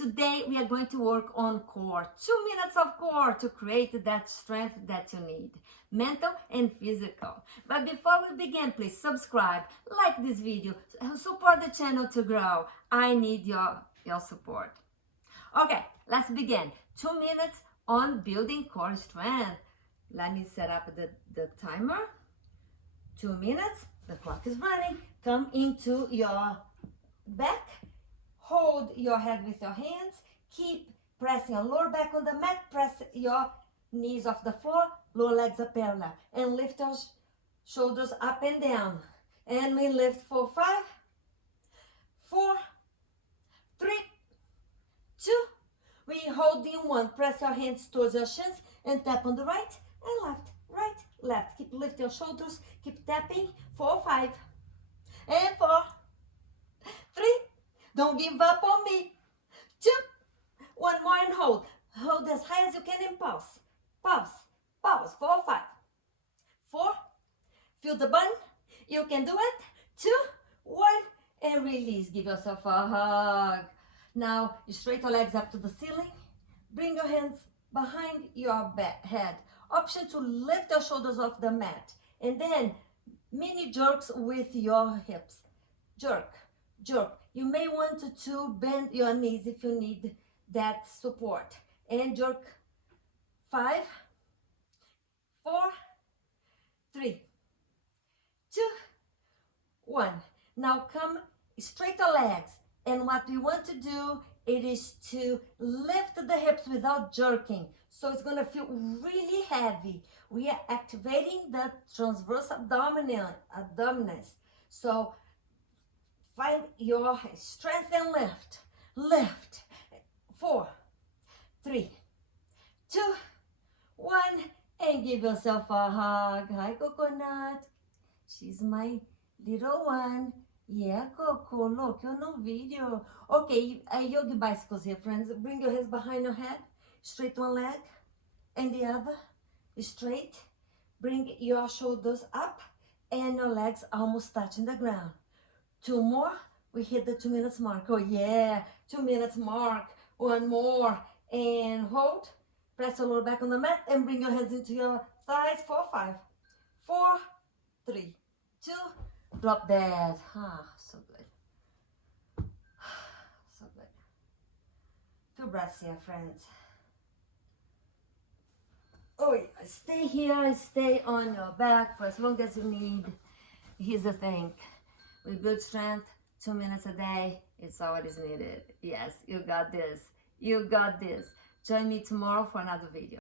Today we are going to work on core. 2 minutes of core to create that strength that you need, mental and physical. But before we begin, please subscribe, like this video, support the channel to grow. I need your support. Okay, let's begin. 2 minutes on building core strength. Let me set up the timer. 2 minutes, the clock is running. Come into your back. Hold your head with your hands. Keep pressing your lower back on the mat. Press your knees off the floor. Lower legs are parallel. And lift your shoulders up and down. And we lift for 5, 4, 3, 2. We hold in 1. Press your hands towards your shins and tap on the right and left. Right, left. Keep lifting your shoulders. Keep tapping. 4, 5. And 4, 3. Don't give up on me. 2. 1 more and hold. Hold as high as you can and pause. Pause. Pause. 4, 5. 4. Feel the burn. You can do it. 2, 1. And release. Give yourself a hug. Now, straight your legs up to the ceiling. Bring your hands behind your head. Option to lift your shoulders off the mat. And then, mini jerks with your hips. Jerk. Jerk. You may want to bend your knees if you need that support. And jerk. 5, 4, 3, 2, 1. Now come straight your legs. And what we want to do, it is to lift the hips without jerking. So it's going to feel really heavy. We are activating the transverse abdominals. So find your strength and lift. Lift. 4, 3, 2, 1. And give yourself a hug. Hi, Coconut. She's my little one. Yeah, Coco, look, you're no video. Okay, yogi bicycles here, friends. Bring your hands behind your head. Straight one leg and the other. Straight. Bring your shoulders up and your legs almost touching the ground. 2 more. We hit the 2 minutes mark. Oh, yeah. 2 minutes mark. 1 more. And hold. Press your lower back on the mat and bring your hands into your thighs. 4, 5. 4, 3, 2. Drop that. Ah, so good. So good. Few breaths here, friends. Oh, yeah. Stay here. Stay on your back for as long as you need. Here's the thing. With good strength, 2 minutes a day, it's all that is needed. Yes, you got this. You got this. Join me tomorrow for another video.